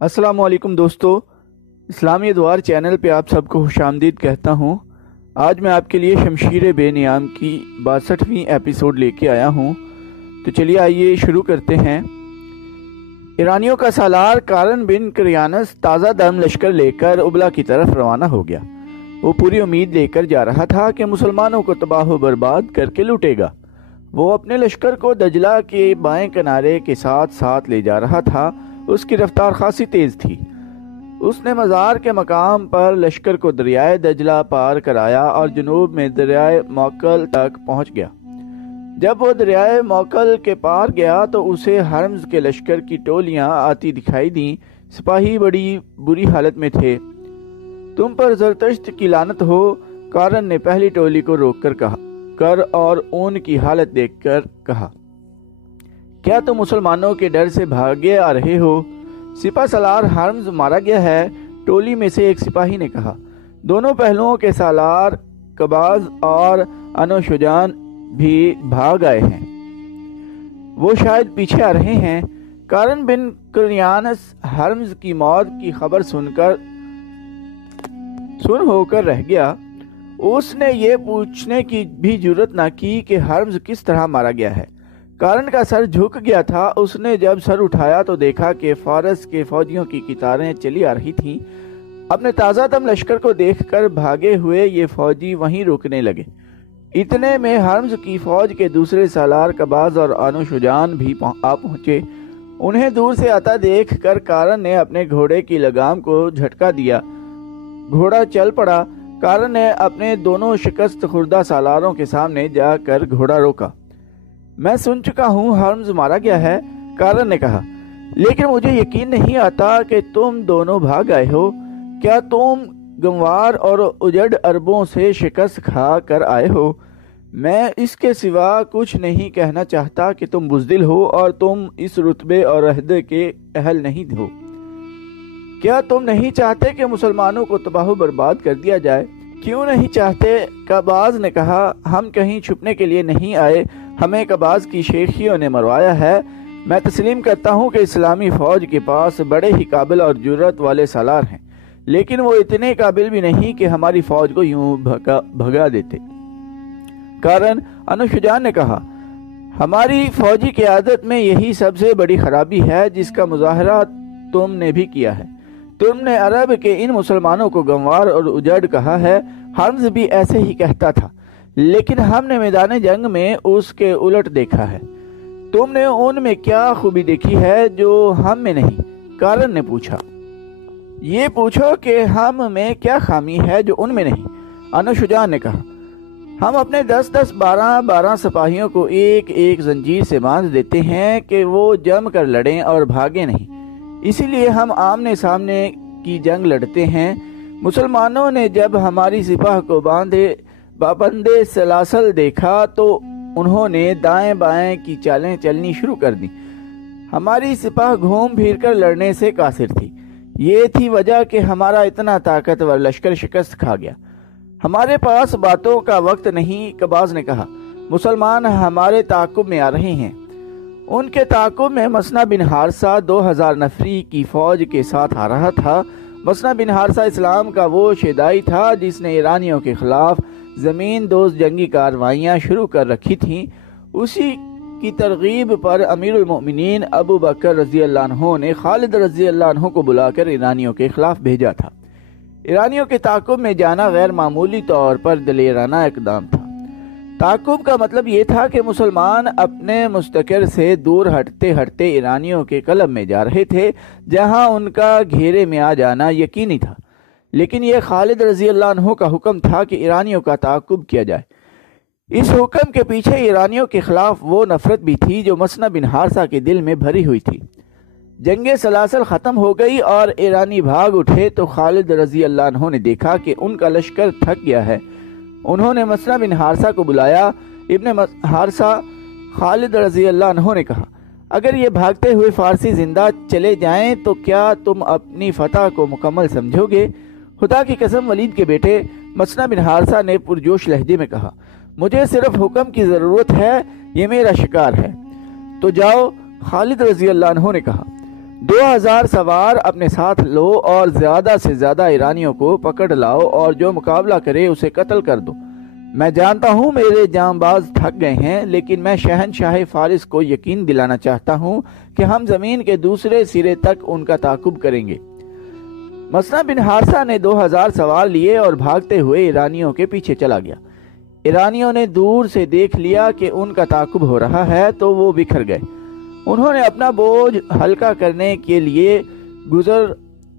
السلام علیکم دوستو، اسلامی ادوار چینل پہ آپ سب کو خوش آمدید کہتا ہوں۔ آج میں آپ کے لیے شمشیر بے نیام کی 62ویں ایپیسوڈ لے کے آیا ہوں، تو چلیے آئیے شروع کرتے ہیں۔ ایرانیوں کا سالار کارن بن کریانس تازہ دم لشکر لے کر ابلا کی طرف روانہ ہو گیا۔ وہ پوری امید لے کر جا رہا تھا کہ مسلمانوں کو تباہ و برباد کر کے لوٹے گا۔ وہ اپنے لشکر کو دجلہ کے بائیں کنارے کے ساتھ ساتھ لے جا رہا تھا۔ اس کی رفتار خاصی تیز تھی۔ اس نے مزار کے مقام پر لشکر کو دریائے دجلہ پار کرایا اور جنوب میں دریائے موکل تک پہنچ گیا۔ جب وہ دریائے موکل کے پار گیا تو اسے ہرمز کے لشکر کی ٹولیاں آتی دکھائی دیں۔ سپاہی بڑی بری حالت میں تھے۔ تم پر زرتشت کی لعنت ہو، کارن نے پہلی ٹولی کو روک کر کہا اور ان کی حالت دیکھ کر کہا، کیا تم مسلمانوں کے ڈر سے بھاگے آ رہے ہو؟ سپہ سالار ہرمز مارا گیا ہے، ٹولی میں سے ایک سپاہی نے کہا۔ دونوں پہلوؤں کے سالار قباز اور انوشجان بھی بھاگ آئے ہیں، وہ شاید پیچھے آ رہے ہیں۔ کارن بن کریانس ہرمز کی موت کی خبر سن ہو کر رہ گیا۔ اس نے یہ پوچھنے کی بھی جرت نہ کی کہ ہرمز کس طرح مارا گیا ہے۔ کارن کا سر جھک گیا تھا۔ اس نے جب سر اٹھایا تو دیکھا کہ فارس کے فوجیوں کی قطاریں چلی آ رہی تھیں۔ اپنے تازہ دم لشکر کو دیکھ کر بھاگے ہوئے یہ فوجی وہیں رکنے لگے۔ اتنے میں ہرمز کی فوج کے دوسرے سالار قباز اور انوشجان بھی آ پہنچے۔ انہیں دور سے آتا دیکھ کر کارن نے اپنے گھوڑے کی لگام کو جھٹکا دیا۔ گھوڑا چل پڑا۔ کارن نے اپنے دونوں شکست خوردہ سالاروں کے سامنے جا کر گھوڑا روکا۔ میں سن چکا ہوں ہرمز مارا گیا ہے، کارن نے کہا، لیکن مجھے یقین نہیں آتا کہ تم دونوں بھاگ آئے ہو۔ کیا تم گنوار اور اجڑ عربوں سے شکست کھا کر آئے ہو؟ میں اس کے سوا کچھ نہیں کہنا چاہتا کہ تم بزدل ہو اور تم اس رتبے اور عہدے کے اہل نہیں ہو۔ کیا تم نہیں چاہتے کہ مسلمانوں کو تباہ و برباد کر دیا جائے؟ کیوں نہیں چاہتے؟ قباز نے کہا، ہم کہیں چھپنے کے لیے نہیں آئے، ہمیں قباز کی شیخیوں نے مروایا ہے۔ میں تسلیم کرتا ہوں کہ اسلامی فوج کے پاس بڑے ہی قابل اور جرت والے سالار ہیں، لیکن وہ اتنے قابل بھی نہیں کہ ہماری فوج کو یوں بھگا دیتے۔ کارن انوشجان نے کہا، ہماری فوجی قیادت میں یہی سب سے بڑی خرابی ہے جس کا مظاہرہ تم نے بھی کیا ہے۔ تم نے عرب کے ان مسلمانوں کو گنوار اور اجڑ کہا ہے۔ ہرمز بھی ایسے ہی کہتا تھا، لیکن ہم نے میدان جنگ میں اس کے الٹ دیکھا ہے۔ تم نے ان میں کیا خوبی دیکھی ہے جو ہم میں نہیں؟ کارن نے پوچھا۔ یہ پوچھو کہ ہم میں کیا خامی ہے جو ان میں نہیں؟ انوشجان نے کہا، ہم اپنے 10 12 سپاہیوں کو ایک ایک زنجیر سے باندھ دیتے ہیں کہ وہ جم کر لڑیں اور بھاگیں نہیں، اسی لیے ہم آمنے سامنے کی جنگ لڑتے ہیں۔ مسلمانوں نے جب ہماری سپاہ کو بابندے سلاسل دیکھا تو انہوں نے دائیں بائیں کی چالیں چلنی شروع کر دیں۔ ہماری سپاہ گھوم پھر کر لڑنے سے قاصر تھی۔ یہ تھی وجہ کہ ہمارا اتنا طاقتور لشکر شکست کھا گیا۔ ہمارے پاس باتوں کا وقت نہیں، قباز نے کہا۔ مسلمان ہمارے تعاقب میں آ رہے ہیں۔ ان کے تعاقب میں مسنہ بن حارثہ 2000 نفری کی فوج کے ساتھ آ رہا تھا۔ مسنہ بن حارثہ اسلام کا وہ شیدائی تھا جس نے ایرانیوں کے خلاف زمین دوز جنگی کاروائیاں شروع کر رکھی تھیں۔ اسی کی ترغیب پر امیر المؤمنین ابو بکر رضی اللہ عنہ نے خالد رضی اللہ عنہ کو بلا کر ایرانیوں کے خلاف بھیجا تھا۔ ایرانیوں کے تعاقب میں جانا غیر معمولی طور پر دلیرانہ اقدام تھا۔ تعاقب کا مطلب یہ تھا کہ مسلمان اپنے مستقر سے دور ہٹتے ہٹتے ایرانیوں کے قلب میں جا رہے تھے، جہاں ان کا گھیرے میں آ جانا یقینی تھا۔ لیکن یہ خالد رضی اللہ عنہ کا حکم تھا کہ ایرانیوں کا تعاقب کیا جائے۔ اس حکم کے پیچھے ایرانیوں کے خلاف وہ نفرت بھی تھی جو مسنہ بن حارثہ کے دل میں بھری ہوئی تھی۔ جنگ سلاسل ختم ہو گئی اور ایرانی بھاگ اٹھے تو خالد رضی اللہ عنہ نے دیکھا کہ ان کا لشکر تھک گیا ہے۔ انہوں نے مسنہ بن حارثہ کو بلایا۔ ابن حارثہ خالد رضی اللہ عنہ نے کہا، اگر یہ بھاگتے ہوئے فارسی زندہ چلے جائیں تو کیا تم اپنی فتح کو مکمل سمجھو گے؟ خدا کی قسم، ولید کے بیٹے، مسنہ بن حارثہ نے پرجوش لہجے میں کہا، مجھے صرف حکم کی ضرورت ہے، یہ میرا شکار ہے۔ تو جاؤ، خالد رضی اللہ عنہ نے کہا۔ 2000 سوار اپنے ساتھ لو اور زیادہ سے زیادہ ایرانیوں کو پکڑ لاؤ اور جو مقابلہ کرے اسے قتل کر دو۔ میں جانتا ہوں میرے جانباز تھک گئے ہیں، لیکن میں شہنشاہ فارس کو یقین دلانا چاہتا ہوں کہ ہم زمین کے دوسرے سرے تک ان کا تعاقب کریں گے۔ مسنا بن حارثہ نے 2000 سوار لیے اور بھاگتے ہوئے ایرانیوں کے پیچھے چلا گیا۔ ایرانیوں نے دور سے دیکھ لیا کہ ان کا تعاقب ہو رہا ہے تو وہ بکھر گئے۔ انہوں نے اپنا بوجھ ہلکا کرنے کے لیے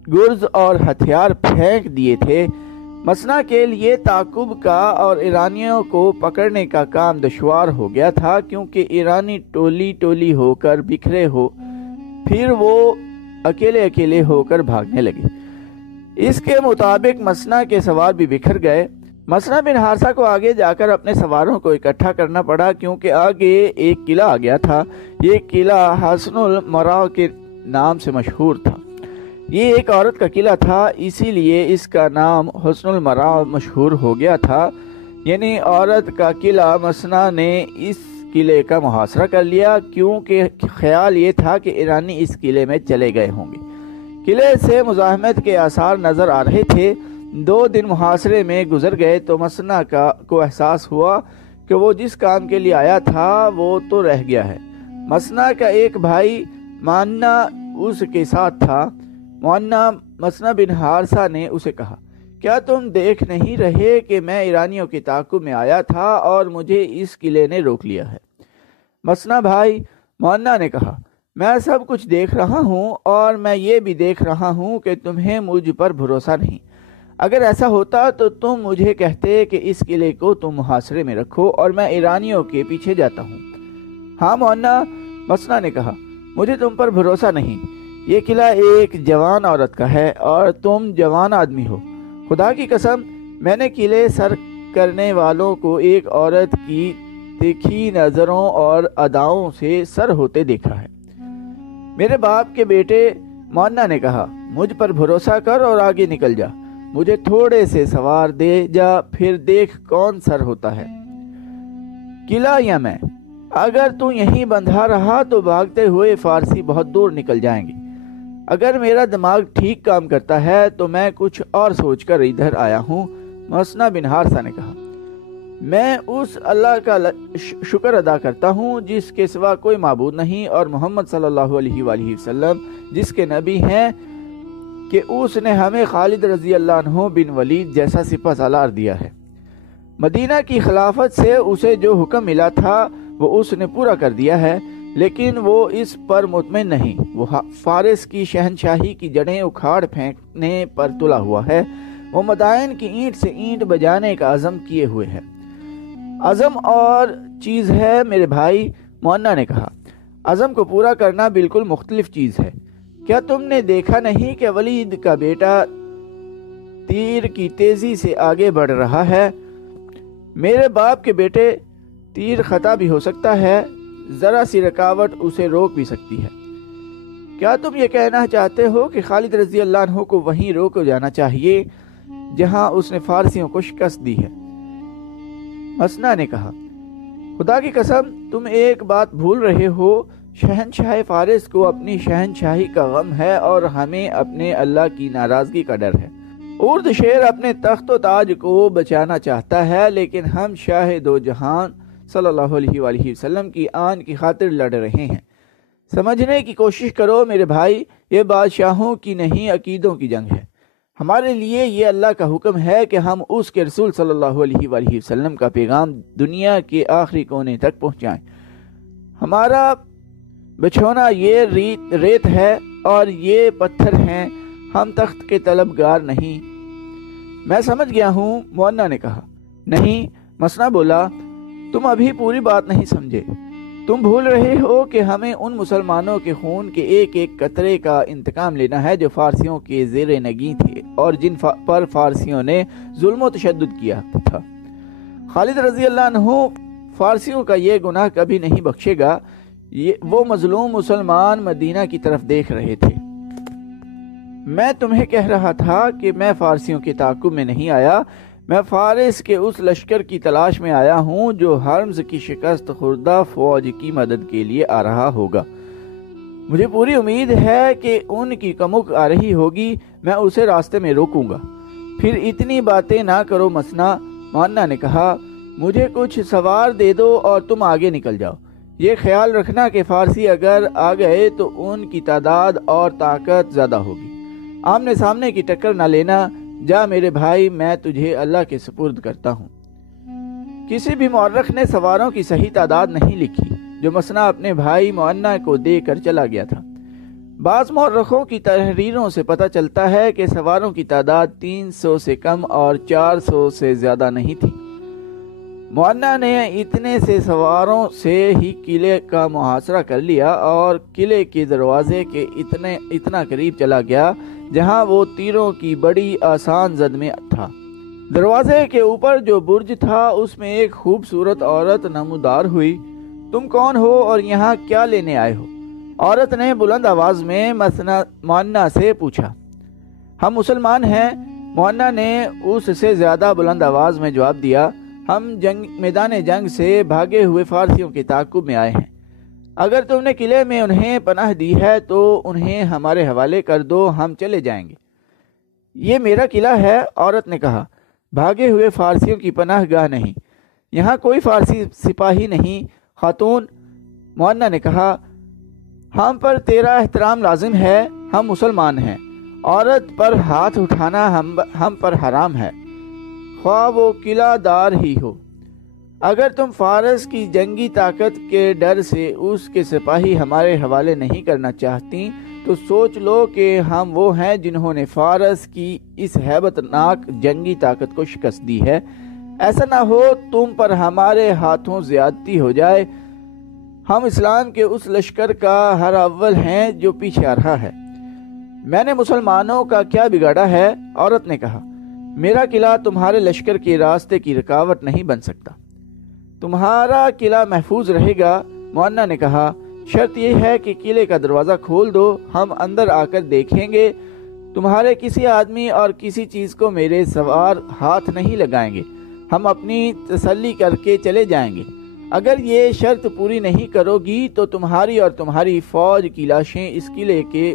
گرز اور ہتھیار پھینک دیے تھے۔ مسنا کے لیے تعاقب کا اور ایرانیوں کو پکڑنے کا کام دشوار ہو گیا تھا، کیونکہ ایرانی ٹولی ٹولی ہو کر بکھرے ہو، پھر وہ اکیلے اکیلے ہو کر بھاگنے لگے۔ اس کے مطابق مسنا کے سوار بھی بکھر گئے۔ مسنا بن حارثہ کو آگے جا کر اپنے سواروں کو اکٹھا کرنا پڑا، کیونکہ آگے ایک قلعہ آ گیا تھا۔ یہ قلعہ حصن المراء کے نام سے مشہور تھا۔ یہ ایک عورت کا قلعہ تھا، اسی لیے اس کا نام حصن المراء مشہور ہو گیا تھا، یعنی عورت کا قلعہ۔ مسنا نے اس قلعے کا محاصرہ کر لیا، کیونکہ خیال یہ تھا کہ ایرانی اس قلعے میں چلے گئے ہوں گے۔ قلعے سے مزاحمت کے آثار نظر آ رہے تھے۔ 2 دن محاصرے میں گزر گئے تو مسنا کو احساس ہوا کہ وہ جس کام کے لیے آیا تھا وہ تو رہ گیا ہے۔ مسنا کا ایک بھائی معنا اس کے ساتھ تھا۔ مسنا بن حارثہ نے اسے کہا، کیا تم دیکھ نہیں رہے کہ میں ایرانیوں کے تعاقب میں آیا تھا اور مجھے اس قلعے نے روک لیا ہے؟ مسنا بھائی معنا نے کہا، میں سب کچھ دیکھ رہا ہوں اور میں یہ بھی دیکھ رہا ہوں کہ تمہیں مجھ پر بھروسہ نہیں۔ اگر ایسا ہوتا تو تم مجھے کہتے کہ اس قلعے کو تم محاصرے میں رکھو اور میں ایرانیوں کے پیچھے جاتا ہوں۔ ہاں معنا، مسنا نے کہا، مجھے تم پر بھروسہ نہیں۔ یہ قلعہ ایک جوان عورت کا ہے اور تم جوان آدمی ہو۔ خدا کی قسم، میں نے قلعے سر کرنے والوں کو ایک عورت کی تیکھی نظروں اور اداؤں سے سر ہوتے دیکھا ہے۔ میرے باپ کے بیٹے، معنا نے کہا، مجھ پر بھروسہ کر اور آگے نکل جا۔ مجھے تھوڑے سے سوار دے جا، پھر دیکھ کون سر ہوتا ہے، قلعہ یا میں۔ اگر تو یہیں بندھا رہا تو بھاگتے ہوئے فارسی بہت دور نکل جائیں گے۔ اگر میرا دماغ ٹھیک کام کرتا ہے تو میں کچھ اور سوچ کر ادھر آیا ہوں۔ مسنا بن حارثہ نے کہا، میں اس اللہ کا شکر ادا کرتا ہوں جس کے سوا کوئی معبود نہیں، اور محمد صلی اللہ علیہ وآلہ وسلم جس کے نبی ہیں، کہ اس نے ہمیں خالد رضی اللہ عنہ بن ولید جیسا سپہ سالار دیا ہے۔ مدینہ کی خلافت سے اسے جو حکم ملا تھا وہ اس نے پورا کر دیا ہے، لیکن وہ اس پر مطمئن نہیں۔ وہ فارس کی شہنشاہی کی جڑیں اکھاڑ پھینکنے پر تلا ہوا ہے۔ وہ مدائن کی اینٹ سے اینٹ بجانے کا عزم کیے ہوئے ہے۔ عزم اور چیز ہے میرے بھائی، معنا نے کہا، عزم کو پورا کرنا بالکل مختلف چیز ہے۔ کیا تم نے دیکھا نہیں کہ ولید کا بیٹا تیر کی تیزی سے آگے بڑھ رہا ہے؟ میرے باپ کے بیٹے، تیر خطا بھی ہو سکتا ہے، ذرا سی رکاوٹ اسے روک بھی سکتی ہے۔ کیا تم یہ کہنا چاہتے ہو کہ خالد رضی اللہ عنہ کو وہیں روک جانا چاہیے جہاں اس نے فارسیوں کو شکست دی ہے؟ مسنا نے کہا، خدا کی قسم، تم ایک بات بھول رہے ہو۔ شہنشاہ فارس کو اپنی شہنشاہی کا غم ہے اور ہمیں اپنے اللہ کی ناراضگی کا ڈر ہے۔ ارد شیر اپنے تخت و تاج کو بچانا چاہتا ہے، لیکن ہم شاہ دو جہان صلی اللہ علیہ وآلہ وسلم کی آن کی خاطر لڑ رہے ہیں۔ سمجھنے کی کوشش کرو میرے بھائی، یہ بادشاہوں کی نہیں عقیدوں کی جنگ ہے۔ ہمارے لیے یہ اللہ کا حکم ہے کہ ہم اس کے رسول صلی اللہ علیہ وآلہ وسلم کا پیغام دنیا کے آخری کونے تک پہنچائیں۔ ہمارا بچھونا یہ ریت ہے اور یہ پتھر ہیں، ہم تخت کے طلبگار نہیں۔ میں سمجھ گیا ہوں، معنا نے کہا۔ نہیں، مسنا بولا، تم ابھی پوری بات نہیں سمجھے۔ تم بھول رہے ہو کہ ہمیں ان مسلمانوں کے خون کے ایک ایک قطرے کا انتقام لینا ہے جو فارسیوں کے زیر نگیں تھے اور جن پر فارسیوں نے ظلم و تشدد کیا تھا۔ خالد رضی اللہ عنہ فارسیوں کا یہ گناہ کبھی نہیں بخشے گا۔ وہ مظلوم مسلمان مدینہ کی طرف دیکھ رہے تھے۔ میں تمہیں کہہ رہا تھا کہ میں فارسیوں کے تعاقب میں نہیں آیا، میں فارس کے اس لشکر کی تلاش میں آیا ہوں جو ہرمز کی شکست خوردہ فوج کی مدد کے لیے آ رہا ہوگا۔ مجھے پوری امید ہے کہ ان کی کمک آ رہی ہوگی، میں اسے راستے میں روکوں گا۔ پھر اتنی باتیں نہ کرو مسنا، مؤنا نے کہا، مجھے کچھ سوار دے دو اور تم آگے نکل جاؤ۔ یہ خیال رکھنا کہ فارسی اگر آ گئے تو ان کی تعداد اور طاقت زیادہ ہوگی۔ آمنے سامنے کی ٹکر نہ لینا۔ جا میرے بھائی، میں تجھے اللہ کے سپرد کرتا ہوں۔ کسی بھی مورخ نے سواروں کی صحیح تعداد نہیں لکھی جو مسنا اپنے بھائی مؤنا کو دے کر چلا گیا تھا۔ بعض مورخوں کی تحریروں سے پتہ چلتا ہے کہ سواروں کی تعداد 300 سے کم اور 400 سے زیادہ نہیں تھی۔ مؤنا نے اتنے سے سواروں سے ہی قلعے کا محاصرہ کر لیا اور قلعے کے دروازے کے اتنا قریب چلا گیا جہاں وہ تیروں کی بڑی آسان زد میں تھا۔ دروازے کے اوپر جو برج تھا اس میں ایک خوبصورت عورت نمودار ہوئی۔ تم کون ہو اور یہاں کیا لینے آئے ہو؟ عورت نے بلند آواز میں مؤنا سے پوچھا۔ ہم مسلمان ہیں، مؤنا نے اس سے زیادہ بلند آواز میں جواب دیا۔ ہم میدان جنگ سے بھاگے ہوئے فارسیوں کے تعاقب میں آئے ہیں۔ اگر تم نے قلعے میں انہیں پناہ دی ہے تو انہیں ہمارے حوالے کر دو، ہم چلے جائیں گے۔ یہ میرا قلعہ ہے، عورت نے کہا، بھاگے ہوئے فارسیوں کی پناہ گاہ نہیں۔ یہاں کوئی فارسی سپاہی نہیں۔ خاتون، مؤنا نے کہا، ہم پر تیرا احترام لازم ہے، ہم مسلمان ہیں۔ عورت پر ہاتھ اٹھانا ہم پر حرام ہے، خواہ وہ قلعہ دار ہی ہو۔ اگر تم فارس کی جنگی طاقت کے ڈر سے اس کے سپاہی ہمارے حوالے نہیں کرنا چاہتی تو سوچ لو کہ ہم وہ ہیں جنہوں نے فارس کی اس ہیبت ناک جنگی طاقت کو شکست دی ہے۔ ایسا نہ ہو تم پر ہمارے ہاتھوں زیادتی ہو جائے۔ ہم اسلام کے اس لشکر کا ہر اول ہیں جو پیچھے آ رہا ہے۔ میں نے مسلمانوں کا کیا بگاڑا ہے؟ عورت نے کہا، میرا قلعہ تمہارے لشکر کے راستے کی رکاوٹ نہیں بن سکتا۔ تمہارا قلعہ محفوظ رہے گا، مؤنا نے کہا، شرط یہ ہے کہ قلعے کا دروازہ کھول دو، ہم اندر آ کر دیکھیں گے۔ تمہارے کسی آدمی اور کسی چیز کو میرے سوار ہاتھ نہیں لگائیں گے، ہم اپنی تسلی کر کے چلے جائیں گے۔ اگر یہ شرط پوری نہیں کرو گی تو تمہاری اور تمہاری فوج کی لاشیں اس قلعے کے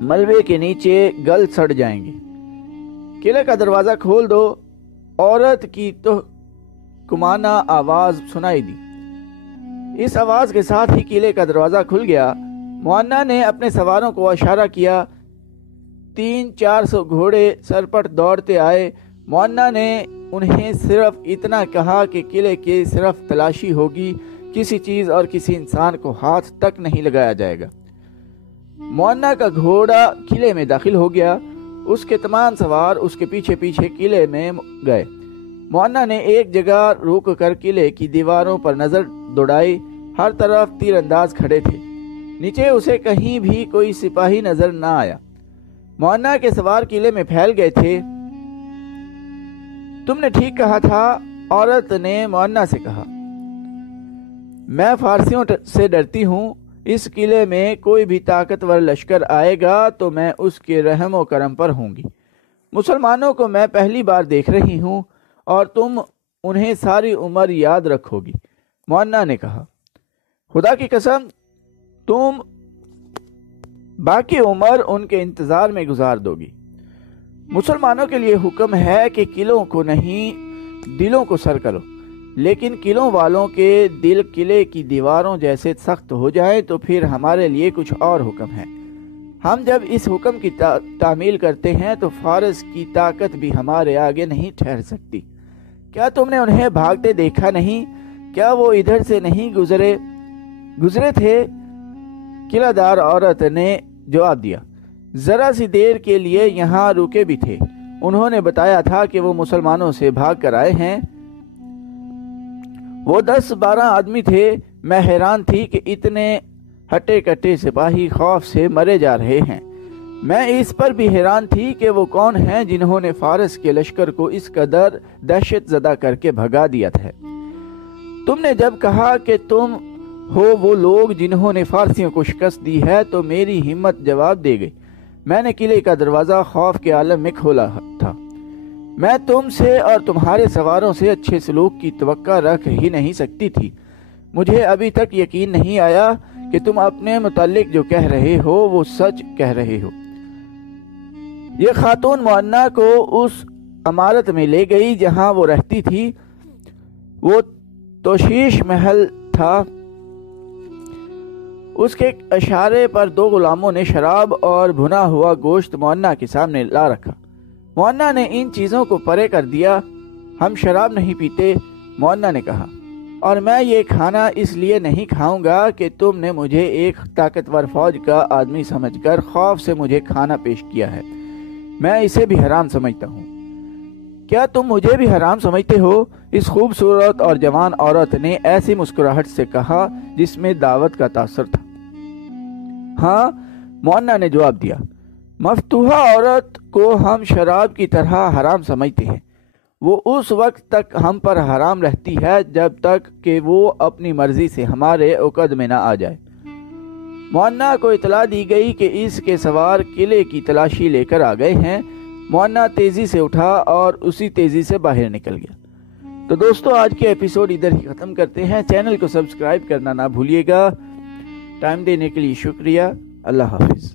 ملبے کے نیچے گل سڑ جائیں گی۔ قلعے کا دروازہ کھول دو۔ عورت کی کمانہ آواز سنائی دی۔ اس آواز کے ساتھ ہی قلعے کا دروازہ کھل گیا۔ مؤنا نے اپنے سواروں کو اشارہ کیا۔ 300-400 گھوڑے سرپٹ دوڑتے آئے۔ مؤنا نے انہیں صرف اتنا کہا کہ قلعے کی صرف تلاشی ہوگی، کسی چیز اور کسی انسان کو ہاتھ تک نہیں لگایا جائے گا۔ مؤنا کا گھوڑا قلعے میں داخل ہو گیا۔ اس کے تمام سوار اس کے پیچھے پیچھے قلعے میں گئے۔ مؤنا نے ایک جگہ روک کر قلعے کی دیواروں پر نظر دوڑائی۔ ہر طرف تیر انداز کھڑے تھے۔ نیچے اسے کہیں بھی کوئی سپاہی نظر نہ آیا۔ مؤنا کے سوار قلعے میں پھیل گئے تھے۔ تم نے ٹھیک کہا تھا، عورت نے مؤنا سے کہا، میں فارسیوں سے ڈرتی ہوں۔ اس قلعے میں کوئی بھی طاقتور لشکر آئے گا تو میں اس کے رحم و کرم پر ہوں گی۔ مسلمانوں کو میں پہلی بار دیکھ رہی ہوں اور تم انہیں ساری عمر یاد رکھو گی۔ مؤنا نے کہا، خدا کی قسم تم باقی عمر ان کے انتظار میں گزار دو گی۔ مسلمانوں کے لیے حکم ہے کہ قلعوں کو نہیں دلوں کو سر کرو، لیکن قلعوں والوں کے دل قلعے کی دیواروں جیسے سخت ہو جائیں تو پھر ہمارے لیے کچھ اور حکم ہے۔ ہم جب اس حکم کی تعمیل کرتے ہیں تو فارس کی طاقت بھی ہمارے آگے نہیں ٹھہر سکتی۔ کیا تم نے انہیں بھاگتے دیکھا نہیں؟ کیا وہ ادھر سے نہیں گزرے تھے؟ قلعہ دار عورت نے جواب دیا، ذرا سی دیر کے لیے یہاں رکے بھی تھے۔ انہوں نے بتایا تھا کہ وہ مسلمانوں سے بھاگ کر آئے ہیں۔ وہ 10-12 آدمی تھے۔ میں حیران تھی کہ اتنے ہٹے کٹے سپاہی خوف سے مرے جا رہے ہیں۔ میں اس پر بھی حیران تھی کہ وہ کون ہیں جنہوں نے فارس کے لشکر کو اس قدر دہشت زدہ کر کے بھگا دیا تھا۔ تم نے جب کہا کہ تم ہو وہ لوگ جنہوں نے فارسیوں کو شکست دی ہے تو میری ہمت جواب دے گئی۔ میں نے قلعے کا دروازہ خوف کے عالم میں کھولا تھا۔ میں تم سے اور تمہارے سواروں سے اچھے سلوک کی توقع رکھ ہی نہیں سکتی تھی۔ مجھے ابھی تک یقین نہیں آیا کہ تم اپنے متعلق جو کہہ رہے ہو وہ سچ کہہ رہے ہو۔ یہ خاتون مؤنہ کو اس عمارت میں لے گئی جہاں وہ رہتی تھی۔ وہ توشیش محل تھا۔ اس کے اشارے پر 2 غلاموں نے شراب اور بھنا ہوا گوشت مؤنہ کے سامنے لا رکھا۔ مؤنہ نے ان چیزوں کو پرے کر دیا۔ ہم شراب نہیں پیتے، مؤنہ نے کہا، اور میں یہ کھانا اس لیے نہیں کھاؤں گا کہ تم نے مجھے ایک طاقتور فوج کا آدمی سمجھ کر خوف سے مجھے کھانا پیش کیا ہے۔ میں اسے بھی حرام سمجھتا ہوں۔ کیا تم مجھے بھی حرام سمجھتے ہو؟ اس خوبصورت اور جوان عورت نے ایسی مسکراہٹ سے کہا جس میں دعوت کا تاثر تھا۔ ہاں، مؤنہ نے جواب دیا۔ مفتوحہ عورت کو ہم شراب کی طرح حرام سمجھتے ہیں۔ وہ اس وقت تک ہم پر حرام رہتی ہے جب تک کہ وہ اپنی مرضی سے ہمارے عقد میں نہ آ جائے۔ مؤنہ کو اطلاع دی گئی کہ اس کے سوار قلعے کی تلاشی لے کر آ گئے ہیں۔ مؤنہ تیزی سے اٹھا اور اسی تیزی سے باہر نکل گیا۔ تو دوستو، آج کے ایپیسوڈ ادھر ہی ختم کرتے ہیں۔ چینل کو سبسکرائب کرنا نہ بھولیے گا۔ ٹائم دینے کے لیے شکریہ۔ اللہ حافظ۔